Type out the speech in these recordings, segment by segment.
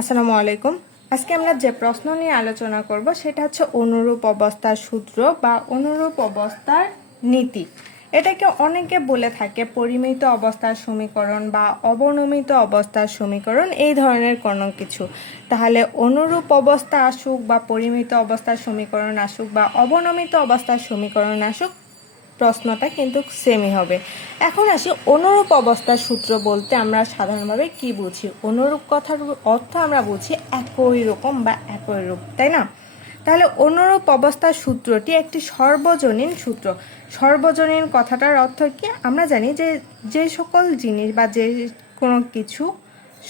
আসসালামু আলাইকুম। আজকে আমরা যে প্রশ্ন নিয়ে আলোচনা করব সেটা হচ্ছে অনুরূপ অবস্থার সূত্র বা অনুরূপ অবস্থার নীতি। এটাকে অনেকে বলে থাকে পরিমিত অবস্থার সমীকরণ বা অবনমিত অবস্থার সমীকরণ, এই ধরনের কোনো কিছু। তাহলে অনুরূপ অবস্থা আসুক বা পরিমিত অবস্থার সমীকরণ আসুক বা অবনমিত অবস্থার সমীকরণ আসুক প্রশ্নটা কিন্তু সেমই হবে। এখন আসি অনুরূপ অবস্থার সূত্র বলতে আমরা সাধারণভাবে কি বুঝি? অনুরূপ কথার অর্থ আমরা বুঝি একই রকম বা একই রূপ, তাই না? তাহলে অনুরূপ অবস্থার সূত্রটি একটি সর্বজনীন সূত্র। সর্বজনীন কথাটার অর্থ কি? আমরা জানি যে যে সকল জিনিস বা যে কোনো কিছু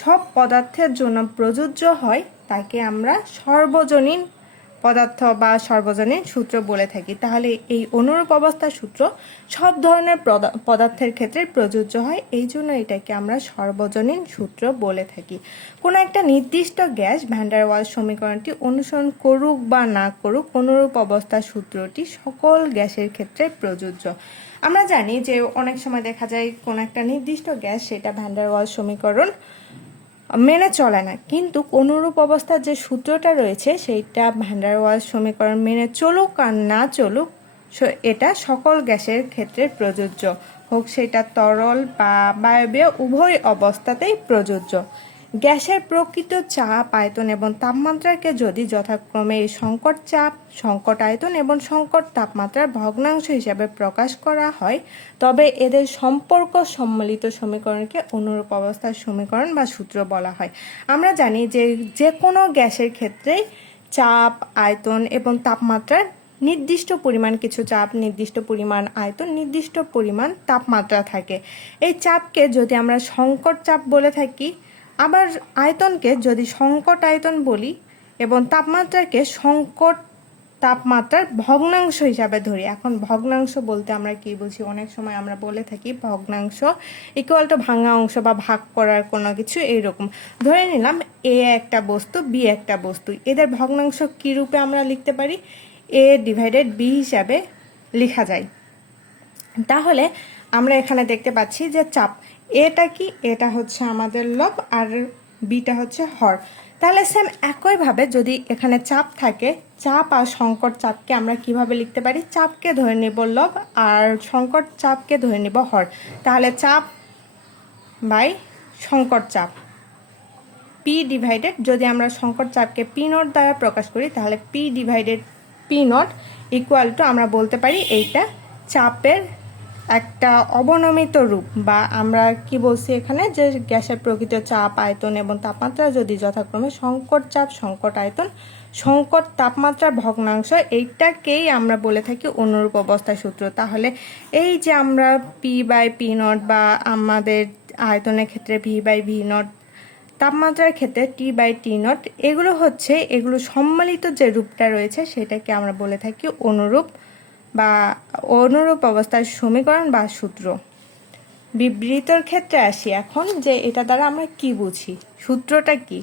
সব পদার্থের জন্য প্রযোজ্য হয়, তাকে আমরা সর্বজনীন পদার্থ বা সর্বজনীন সূত্র বলে থাকি, তাহলে এই অনুরূপ অবস্থার সূত্র সব ধরনের পদা- পদার্থের ক্ষেত্রে প্রযোজ্য হয়। এই জন্য এটাকে আমরা সর্বজনীন সূত্র বলে থাকি। কোনো একটা নির্দিষ্ট গ্যাস ভ্যান্ডারওয়াল সমীকরণটি অনুসরণ করুক বা না করুক, অনুরূপ অবস্থার সূত্রটি সকল গ্যাসের ক্ষেত্রে প্রযোজ্য। আমরা জানি যে অনেক সময় দেখা যায় কোনো একটা নির্দিষ্ট গ্যাস সেটা ভ্যান্ডারওয়াল সমীকরণ মেনে চলে না। কিন্তু কোনোরূপ অবস্থার যে সূত্রটা রয়েছে, সেইটা ভ্যান্ডারওয়াল সমীকরণ মেনে চলুক আর না চলুক এটা সকল গ্যাসের ক্ষেত্রে প্রযোজ্য। হোক সেটা তরল বা বায়বীয়, উভয় অবস্থাতেই প্রযোজ্য। গ্যাসের প্রকৃত চাপ আয়তন এবং তাপমাত্রাকে যদি যথাক্রমে এই সংকট চাপ, সংকট আয়তন এবং সংকট তাপমাত্রার ভগ্নাংশ হিসাবে প্রকাশ করা হয়, তবে এদের সম্পর্ক সম্মিলিত সমীকরণকে অনুরূপ অবস্থার সমীকরণ বা সূত্র বলা হয়। আমরা জানি যে যে কোনো গ্যাসের ক্ষেত্রেই চাপ, আয়তন এবং তাপমাত্রার নির্দিষ্ট পরিমাণ কিছু চাপ, নির্দিষ্ট পরিমাণ আয়তন, নির্দিষ্ট পরিমাণ তাপমাত্রা থাকে। এই চাপকে যদি আমরা সংকট চাপ বলে থাকি আবার আয়তনকে যদি সংকট আয়তন বলি এবং তাপমাত্রাকে সংকট তাপমাত্রার ভগ্নাংশ হিসাবে ধরি, এখন ভগ্নাংশ বলতে আমরা কি বুঝি? অনেক সময় আমরা বলে থাকি ভগ্নাংশ ইকুয়াল টু ভাঙা অংশ বা ভাগ করার কোনো কিছু এইরকম। ধরে নিলাম এ একটা বস্তু, বি একটা বস্তু। এদের ভগ্নাংশ কী রূপে আমরা লিখতে পারি? এ ডিভাইডেড বি হিসাবে লেখা যায়। তাহলে আমরা এখানে দেখতে পাচ্ছি যে চাপ এটা কি? এটা হচ্ছে আমাদের লব আর বিটা হচ্ছে হর। তাহলে সেম একইভাবে যদি এখানে চাপ থাকে, চাপ আর সংকট চাপকে আমরা কীভাবে লিখতে পারি? চাপকে ধরে নেব লব আর সংকট চাপকে ধরে নেব হর। তাহলে চাপ বাই সংকট চাপ। পি ডিভাইডেড যদি আমরা সংকট চাপকে পি নট দ্বারা প্রকাশ করি, তাহলে P divided P naught equal to আমরা বলতে পারি এইটা চাপের একটা অবনমিত রূপ বা আমরা কি বলছি এখানে যে গ্যাসের প্রকৃত চাপ, আয়তন এবং তাপমাত্রা যদি যথাক্রমে সংকট চাপ, সংকট আয়তন, সংকট তাপমাত্রার ভগ্নাংশ, এইটাকেই আমরা বলে থাকি অনুরূপ অবস্থার সূত্র। তাহলে এই যে আমরা পি বাই পি নট বা আমাদের আয়তনের ক্ষেত্রে ভি বাই ভি নট তাপমাত্রার ক্ষেত্রে টি বাই টি নট এগুলো হচ্ছে, এগুলো সম্মিলিত যে রূপটা রয়েছে, সেটাকে আমরা বলে থাকি অনুরূপ বা অনুরূপ অবস্থার সমীকরণ বা সূত্র। বিবৃতর ক্ষেত্রে আসি এখন যে এটা দ্বারা আমরা কি বুঝি? সূত্রটা কি?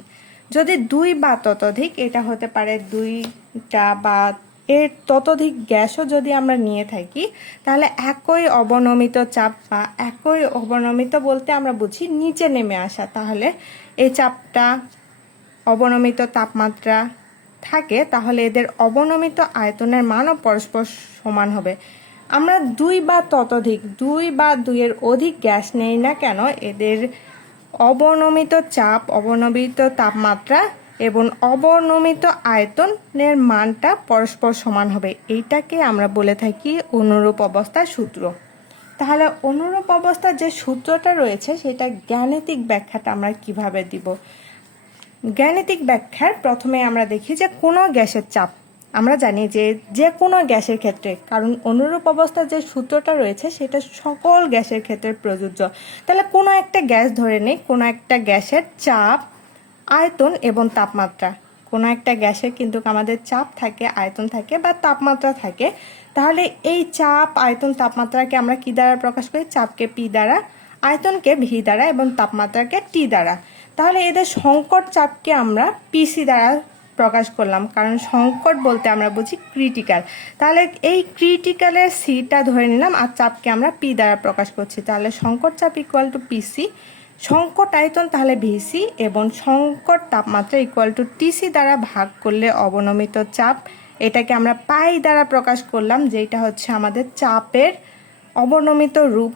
যদি দুই বা ততোধিক, এটা হতে পারে দুইটা বা এর ততোধিক গ্যাসও যদি আমরা নিয়ে থাকি, তাহলে একই অবনমিত চাপ বা একই অবনমিত বলতে আমরা বুঝি নিচে নেমে আসা। তাহলে এই চাপটা অবনমিত তাপমাত্রা থাকে, তাহলে এদের অবনমিত আয়তনের মানও পরস্পর সমান হবে। আমরা দুই বা ততোধিক, দুই বা দুইয়ের অধিক গ্যাস নেই না কেন, এদের অবনমিত চাপ, অবনমিত তাপমাত্রা এবং অবনমিত আয়তনের মানটা পরস্পর সমান হবে। এইটাকে আমরা বলে থাকি অনুরূপ অবস্থার সূত্র। তাহলে অনুরূপ অবস্থার যে সূত্রটা রয়েছে, সেটা জ্ঞানেতিক ব্যাখ্যাটা আমরা কীভাবে দিব? জ্ঞানেতিক ব্যাখ্যার প্রথমে আমরা দেখি যে কোনো গ্যাসের চাপ। আমরা জানি যে যে কোনো গ্যাসের ক্ষেত্রে, কারণ অনুরূপ অবস্থার যে সূত্রটা রয়েছে সেটা সকল গ্যাসের ক্ষেত্রে প্রযোজ্য। তাহলে কোনো একটা গ্যাস ধরে নেই, কোনো একটা গ্যাসের চাপ আয়তন এবং তাপমাত্রা। কোনো একটা গ্যাসের কিন্তু আমাদের চাপ থাকে, আয়তন থাকে বা তাপমাত্রা থাকে। তাহলে এই চাপ, আয়তন, তাপমাত্রাকে আমরা কি দ্বারা প্রকাশ করি? চাপকে পি দ্বারা, আয়তনকে ভি দ্বারা এবং তাপমাত্রাকে টি দ্বারা। তাহলে এদের সংকট চাপকে আমরা পিসি দ্বারা প্রকাশ করলাম। কারণ সংকট বলতে আমরা বুঝি ক্রিটিক্যাল তাহলে এই ক্রিটিক্যালের সিটা ধরে নিলাম আর চাপকে আমরা পি দ্বারা প্রকাশ করছি। তাহলে সংকট চাপ ইকুয়াল টু পিসি সংকট আয়তন তাহলে ভিসি এবং সংকট তাপমাত্রা ইকুয়াল টু টিসি দ্বারা ভাগ করলে অবনমিত চাপ, এটাকে আমরা পাই দ্বারা প্রকাশ করলাম, যেটা হচ্ছে আমাদের চাপের অবনমিত রূপ।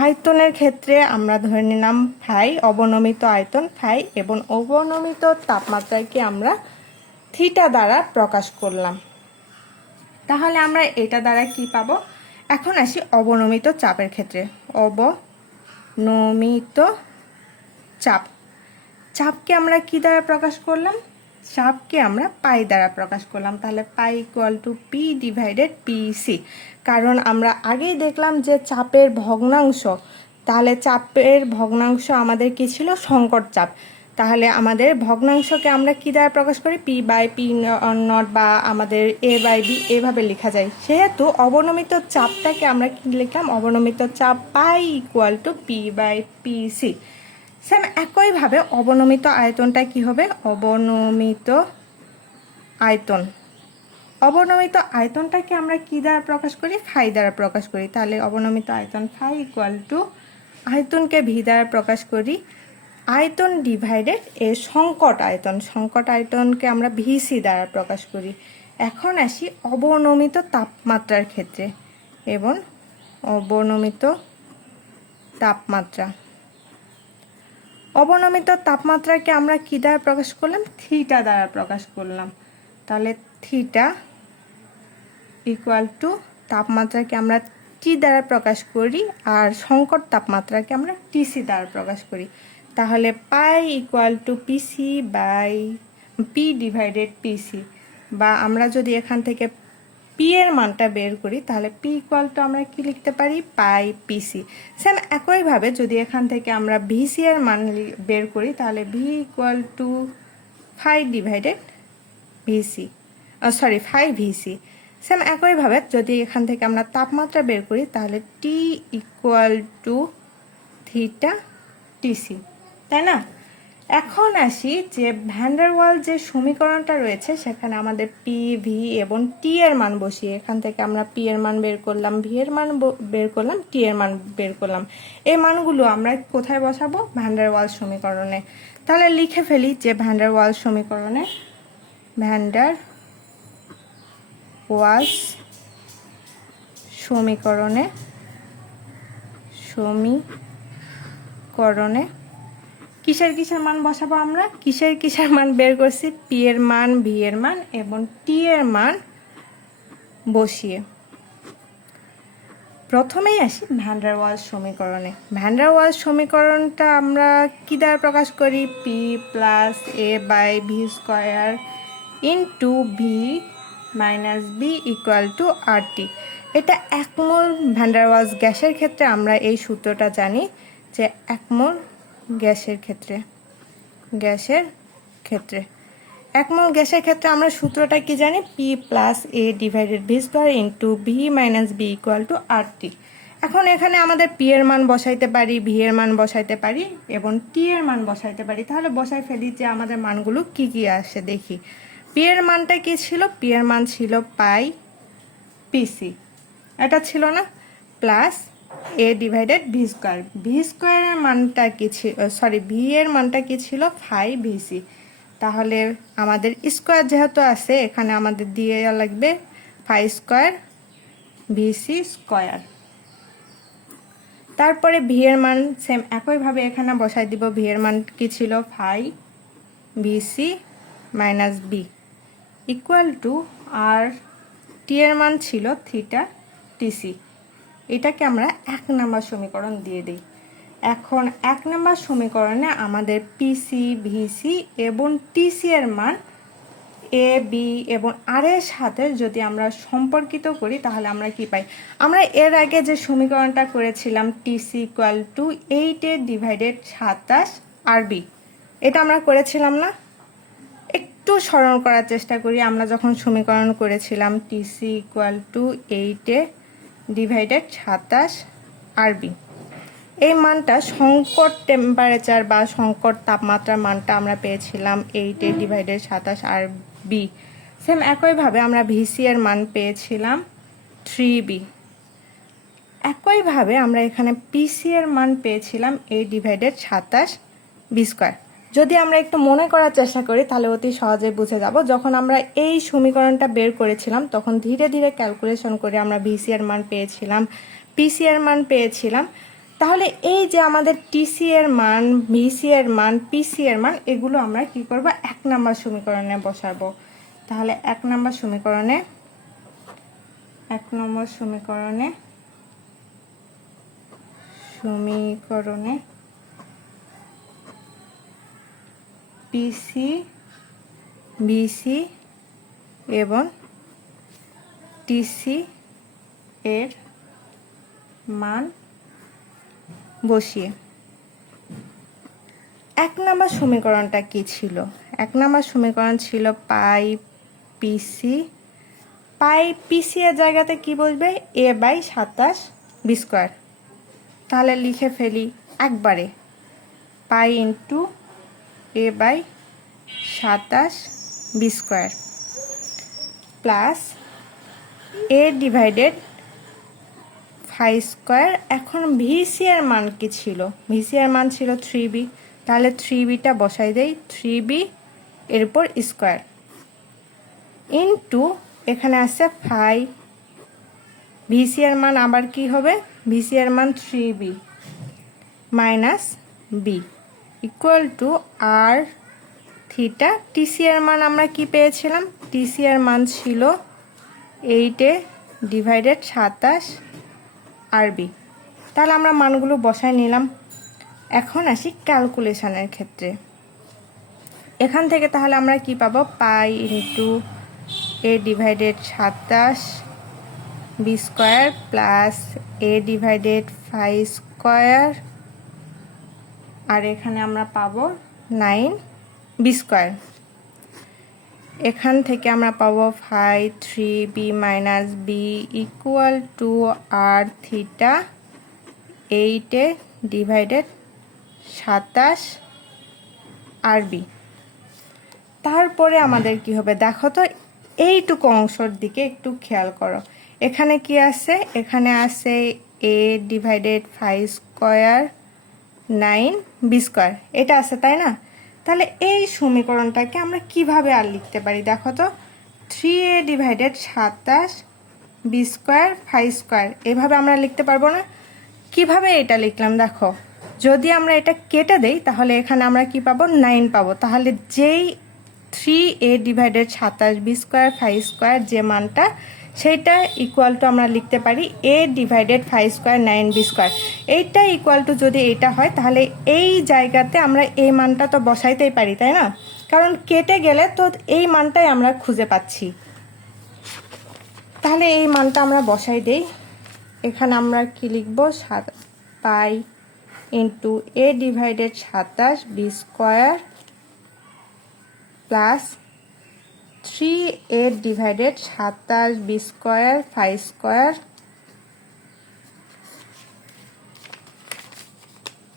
আয়তনের ক্ষেত্রে আমরা ধরে নিলাম ফাই, অবনমিত আয়তন ফাই এবং অবনমিত তাপমাত্রাকে আমরা থিটা দ্বারা প্রকাশ করলাম। তাহলে আমরা এটা দ্বারা কি পাবো? এখন আসি অবনমিত চাপের ক্ষেত্রে। অবনমিত চাপ। চাপকে আমরা কি দ্বারা প্রকাশ করলাম? চাপকে আমরা পাই দ্বারা প্রকাশ করলাম। তাহলে pi equal to P divided PC কারণ আমরা আগেই দেখলাম যে চাপের ভগ্নাংশ, তাহলে চাপের ভগ্নাংশ আমাদের কি ছিল? সংকট চাপ। তাহলে আমাদের ভগ্নাংশকে আমরা কি দ্বারা প্রকাশ করি? পি বাই পি নট বা আমাদের এ বাই বি এভাবে লেখা যায়। সেহেতু অবনমিত চাপটাকে আমরা কি লিখলাম? অবনমিত চাপ pi equal to P by P C. Same একইভাবে অবনমিত আয়তনটা কি হবে? অবনমিত আয়তন। অবনমিত আয়তনটাকে আমরা কি দ্বারা প্রকাশ করি? ফাই দ্বারা প্রকাশ করি। তাহলে অবনমিত আয়তন ফাই ইকুয়াল টু আয়তনকে ভি দ্বারা প্রকাশ করি। আয়তন ডিভাইডেড এ সংকট আয়তন। সংকট আয়তনকে আমরা ভিসি দ্বারা প্রকাশ করি। এখন আসি অবনমিত তাপমাত্রার ক্ষেত্রে এবং অবনমিত তাপমাত্রা। অবনমিত তাপমাত্রাকে আমরা কি দ্বারা প্রকাশ করলাম? থিটা দ্বারা প্রকাশ করলাম। তাহলে থিটা ইকুয়াল টু তাপমাত্রাকে আমরা টি দ্বারা প্রকাশ করি আর সংকট তাপমাত্রাকে আমরা টিসি দ্বারা প্রকাশ করি। তাহলে pi equal to PC by P divided PC বা আমরা যদি এখান থেকে পি এর মানটা বের করি, তাহলে পি ইকুয়াল টু আমরা কি লিখতে পারি? পাই পিসি সেম একইভাবে যদি এখান থেকে আমরা ভিসি এর মান বের করি, তাহলে V equal to five divided VC sorry five VC same একইভাবে যদি এখান থেকে আমরা তাপমাত্রা বের করি, তাহলে T equal to theta TC তাই না? এখন আসি যে ভ্যান্ডারওয়াল যে সমীকরণটা রয়েছে, সেখানে আমাদের পি ভি এবং টি এর মান বসিয়ে, এখান থেকে আমরা পি এর মান বের করলাম ভি এর মান বের করলাম টি এর মান বের করলাম। এই মানগুলো আমরা কোথায় বসাবো? ভ্যান্ডারওয়াল সমীকরণে। তাহলে লিখে ফেলি যে ভ্যান্ডারওয়াল সমীকরণে ভ্যান্ডার ওয়ালস সমীকরণে সমীকরণে। কিসের কিসের মান বসাবো আমরা? কিসের কিসের মান বের করছি? পি এর মান ভি এর মান এবং টি এর মান বসিয়ে। প্রথমেই আসি ভ্যান্ডারওয়াল সমীকরণে। ভ্যান্ডারওয়াল সমীকরণটা আমরা কি দ্বারা প্রকাশ করি? P plus A by V square into V minus B equal to R T এটা একমোল ভ্যান্ডারওয়ালস গ্যাসের ক্ষেত্রে আমরা এই সূত্রটা জানি যে একমোল গ্যাসের ক্ষেত্রে গ্যাসের ক্ষেত্রে। একমোল গ্যাসের ক্ষেত্রে আমরা সূত্রটা কি জানি? P plus A divided V square into V minus B equal to R T এখন এখানে আমাদের পি এর মান বসাইতে পারি ভি এর মান বসাইতে পারি এবং টি এর মান বসাইতে পারি। তাহলে বসাই ফেলি যে আমাদের মানগুলো কি কি আসে দেখি। পি এর মানটা কি ছিল? পিয়ের মান ছিল পাই পিসি এটা ছিল না? Plus A divided V square. V স্কোয়ারের মানটা কি ছিল সরি ভি এর মানটা কি ছিল? ফাইভ ভিসি তাহলে আমাদের স্কোয়ার যেহেতু আছে, এখানে আমাদের দিয়ে লাগবে ফাইভ স্কোয়ার ভিসি স্কোয়ার। তারপরে ভি এর মান সেম একইভাবে এখানে বসাই দিব, ভি এর মান কি ছিল? Five VC minus B equal to R T এর মান ছিল থিটা টিসি এটাকে আমরা এক নম্বর সমীকরণ দিয়ে দিই। এখন এক নম্বর সমীকরণে আমাদের পিসি ভিসি এবং টিসি এর মান এ বি এবং আর এর সাথে যদি আমরা সম্পর্কিত করি, তাহলে আমরা কি পাই? আমরা এর আগে যে সমীকরণটা করেছিলাম TC equal to eight A divided সাতাশ আর বি এটা আমরা করেছিলাম না? একটু স্মরণ করার চেষ্টা করি। আমরা যখন সমীকরণ করেছিলাম TC equal to eight A divided সাতাশ আরবি এই মানটা সংকট টেম্পারেচার বা সংকট তাপমাত্রার মানটা আমরা পেয়েছিলাম এইটে ডিভাইডেড সাতাশ আর বি সেম একইভাবে আমরা ভিসি এর মান পেয়েছিলাম থ্রি বি একইভাবে আমরা এখানে পিসি এর মান পেয়েছিলাম এ ডিভাইডেড সাতাশ বি স্কোয়ার যদি আমরা একটু মনে করার চেষ্টা করি, তাহলে অতি সহজে বুঝে যাব। যখন আমরা এই সমীকরণটা বের করেছিলাম, তখন ধীরে ধীরে ক্যালকুলেশন করে আমরা ভিসি এর মান পেয়েছিলাম পিসি এর মান পেয়েছিলাম। তাহলে এই যে আমাদের টিসি এর মান ভিসি এর মান পিসি এর মান, এগুলো আমরা কি করব? এক নাম্বার সমীকরণে বসাবো। তাহলে এক নাম্বার সমীকরণে, এক নম্বর সমীকরণে সমীকরণে পিসি বিসি এবং টিসি এর মান বসিয়ে। এক নম্বর সমীকরণটা কি ছিল? এক নম্বর সমীকরণ ছিল পাই পিসি পাই পিসি এর জায়গাতে কি বসবে? এ বাই সাতাশ বি স্কোয়ার তাহলে লিখে ফেলি একবারে। পাই ইন্টু এ বাই সাতাশ B square plus A divided five square. এখন ভিসি এর মান কি ছিল? ভিসি এর মান ছিল থ্রি বি। তাহলে থ্রি বিটা বসাই দেই। থ্রি বি এরপর স্কোয়ার। ইন্টু এখানে আছে ফাইভ ভিসি এর মান আবার কি হবে? ভিসি এর মান three B minus B. Equal to R theta TC এর মান আমরা কি পেয়েছিলাম? টিসি এর মান ছিল এইটে ডিভাইডেড সাতাশ আরবি তাহলে আমরা মানগুলো বসায় নিলাম। এখন আসি ক্যালকুলেশনের ক্ষেত্রে। এখান থেকে তাহলে আমরা কি পাবো? পাই ইন্টু এ ডিভাইডেড সাতাশ B square plus A divided five square আর এখানে আমরা পাবো নাইন বি স্কোয়ার। এখান থেকে আমরা পাবো five three B minus B equal to R theta eight A divided সাতাশ আর বি। তারপরে আমাদের কি হবে? দেখো তো, এইটুকু অংশর দিকে একটু খেয়াল করো। এখানে কি আছে? এখানে আছে A divided five square nine B square. এটা আছে, তাই না? তাহলে এই সমীকরণটাকে আমরা কীভাবে আর লিখতে পারি? দেখো তো থ্রি এ ডিভাইডেড সাতাশ বি স্কোয়ার ফাইভ স্কোয়ার। এভাবে আমরা লিখতে পারব না? কীভাবে এটা লিখলাম, দেখো? যদি আমরা এটা কেটে দেই, তাহলে এখানে আমরা কি পাবো? নাইন পাবো। তাহলে যেই থ্রি এ ডিভাইডেড সাতাশ বি স্কোয়ার ফাইভ স্কোয়ার যে মানটা সেইটা ইকুয়াল টু আমরা লিখতে পারি A divided five square nine B square এইটা ইকুয়াল টু যদি এইটা হয়, তাহলে এই জায়গাতে আমরা এই মানটা তো বসাইতেই পারি, তাই না? কারণ কেটে গেলে তো এই মানটাই আমরা খুঁজে পাচ্ছি। তাহলে এই মানটা আমরা বসাই দেই। এখানে আমরা কি লিখব? সাত পাই ইন্টু এ ডিভাইডেড সাতাশ B square plus three A divided সাতাশ বি স্কোয়ার ফাইভ স্কোয়ার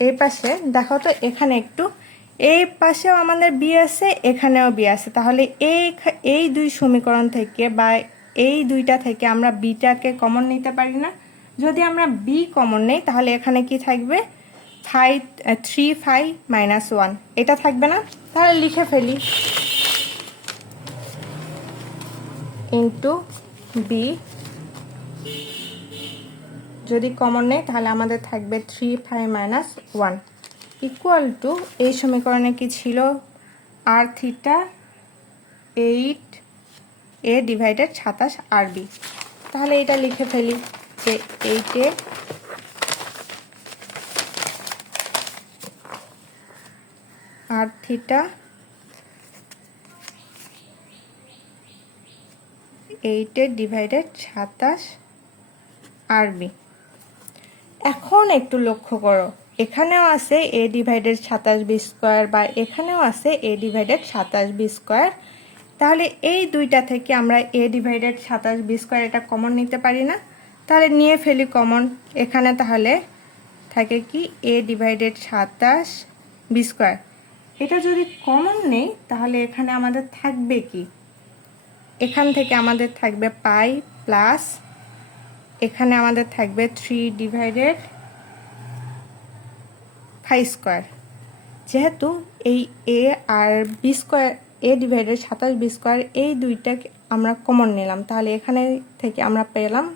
এই পাশে, দেখো তো এখানে একটু। এই পাশেও আমাদের বি আছে, এখানেও বি আছে। তাহলে এই এই দুই সমীকরণ থেকে বা এই দুইটা থেকে আমরা বিটাকে কমন নিতে পারি না। যদি আমরা বি কমন নেই, তাহলে এখানে কি থাকবে? Five three five minus one এটা থাকবে না? তাহলে লিখে ফেলি। ইন্টু বি যদি কমন নেই, তাহলে আমাদের থাকবে three five minus one equal to এই সমীকরণে কি ছিল? R theta eight A divided সাতাশ আর বি তাহলে এটা লিখে ফেলি যে এইটে আর থিটা এইটে ডিভাইডেড সাতাশ আরবি এখন একটু লক্ষ্য করো, এখানেও আছে এ ডিভাইডেড সাতাশ বি স্কোয়ার বা এখানেও আছে এ ডিভাইডেড সাতাশ বি স্কোয়ার তাহলে এই দুইটা থেকে আমরা এ ডিভাইডেড সাতাশ বি স্কোয়ার এটা কমন নিতে পারি না। তাহলে নিয়ে ফেলি কমন এখানে তাহলে থাকে কি? এ ডিভাইডেড সাতাশ বি স্কোয়ার এটা যদি কমন নেই, তাহলে এখানে আমাদের থাকবে কি? এখান থেকে আমাদের থাকবে পাই প্লাস এখানে আমাদের থাকবে থ্রি ডিভাইডেড ফাইভ স্কোয়ার। যেহেতু এই এ আর বি স্কোয়ার, এ ডিভাইডেড সাতাশ বি স্কোয়ার, এই দুইটা আমরা কমন নিলাম। তাহলে এখানে থেকে আমরা পেলাম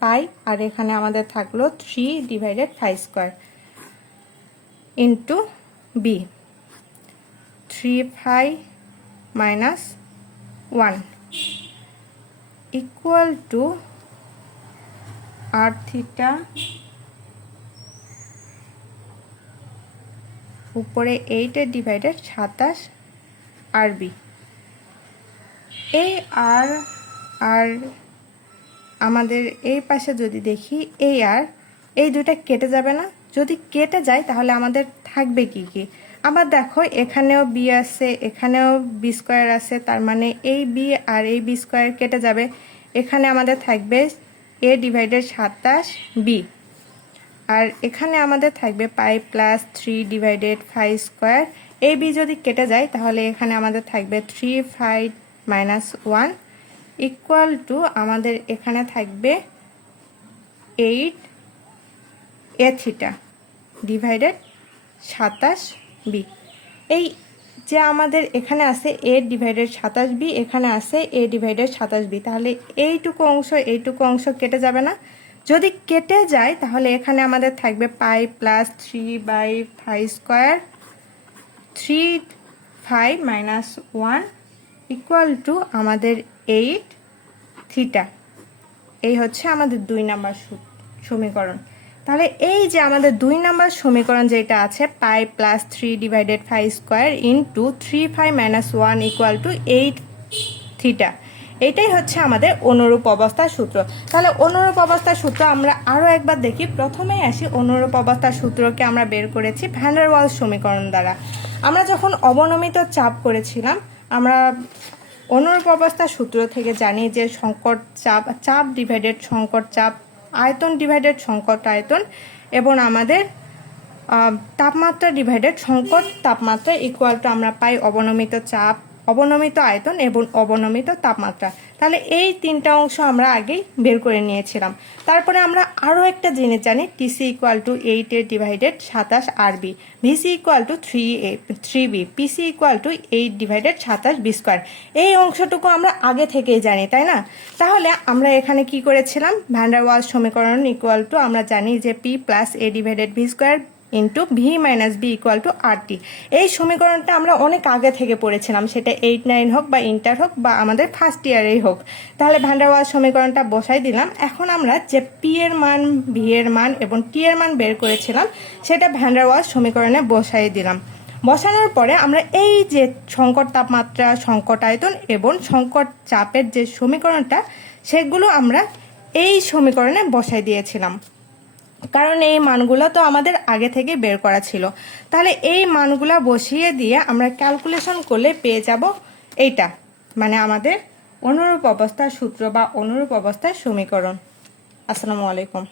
পাই আর এখানে আমাদের থাকল three divided five square into B. Three five minus one. Equal to R theta উপরে এইটের ডিভাইডেড সাতাশ আরবি এই আর আর আমাদের এই পাশে যদি দেখি এই আর এই দুটা কেটে যাবে না। যদি কেটে যায় তাহলে আমাদের থাকবে কি কি? আবার দেখো, এখানেও বি আছে, এখানেও বি স্কোয়ার আছে, তার মানে এই বি আর এই বি স্কোয়ার কেটে যাবে। এখানে আমাদের থাকবে এ ডিভাইডেড সাতাশ বি আর এখানে আমাদের থাকবে pi plus three divided five square এই বি যদি কেটে যায়, তাহলে এখানে আমাদের থাকবে three five minus one equal to আমাদের এখানে থাকবে এইট এ থিটা ডিভাইডেড সাতাশ বি এই যে আমাদের এখানে আছে এ ডিভাইডেড সাতাশ বি এখানে আছে এ ডিভাইডেড সাতাশ বি তাহলে এইটুকু অংশ এইটুকু অংশ কেটে যাবে না। যদি কেটে যায়, তাহলে এখানে আমাদের থাকবে pi plus three by five square. Three five minus one equal to আমাদের এইট থিটা। এই হচ্ছে আমাদের দুই নাম্বার সমীকরণ। তাহলে এই যে আমাদের দুই নাম্বার সমীকরণ যেটা আছে, pi plus three divided five square into three five minus one equal to eight theta এটাই হচ্ছে আমাদের অনুরূপ অবস্থার সূত্র। তাহলে অনুরূপ অবস্থার সূত্র আমরা আরও একবার দেখি। প্রথমেই আসি অনুরূপ অবস্থার সূত্রকে আমরা বের করেছি ভ্যান্ডারওয়াল সমীকরণ দ্বারা। আমরা যখন অবনমিত চাপ করেছিলাম, আমরা অনুরূপ অবস্থার সূত্র থেকে জানি যে সংকট চাপ চাপ ডিভাইডেড সংকট চাপ আয়তন ডিভাইডেড সংকট আয়তন এবং আমাদের তাপমাত্রা ডিভাইডেড সংকট তাপমাত্রা ইকুয়াল টু আমরা পাই অবনমিত চাপ অবনমিত আয়তন এবং অবনমিত তাপমাত্রা। তাহলে এই তিনটা অংশ আমরা আগেই বের করে নিয়েছিলাম। তারপরে আমরা আরও একটা জিনিস জানি TC equal to eight A divided সাতাশ RB VC equal to three A three B PC equal to eight divided সাতাশ বি স্কোয়ার এই অংশটুকু আমরা আগে থেকেই জানি, তাই না? তাহলে আমরা এখানে কি করেছিলাম? ভ্যান্ডারওয়াল সমীকরণ ইকুয়াল টু আমরা জানি যে P plus A divided V square into V minus B equal to R T এই সমীকরণটা আমরা অনেক আগে থেকে পড়েছিলাম, সেটা এইট নাইন হোক বা ইন্টার হোক বা আমাদের ফার্স্ট ইয়ারেই হোক। তাহলে ভ্যান্ডারওয়াল সমীকরণটা বসাই দিলাম। এখন আমরা যে পি এর মান ভি এর মান এবং টি এর মান বের করেছিলাম, সেটা ভ্যান্ডারওয়াল সমীকরণে বসাই দিলাম। বসানোর পরে আমরা এই যে সংকট তাপমাত্রা, সংকট আয়তন এবং সংকট চাপের যে সমীকরণটা, সেগুলো আমরা এই সমীকরণে বসাই দিয়েছিলাম। কারণ এই মানগুলো তো আমাদের আগে থেকে বের করা ছিল। তাহলে এই মানগুলো বসিয়ে দিয়ে আমরা ক্যালকুলেশন করলে পেয়ে যাব এইটা মানে আমাদের অনুরূপ অবস্থার সূত্র বা অনুরূপ অবস্থার সমীকরণ। আসসালামু আলাইকুম।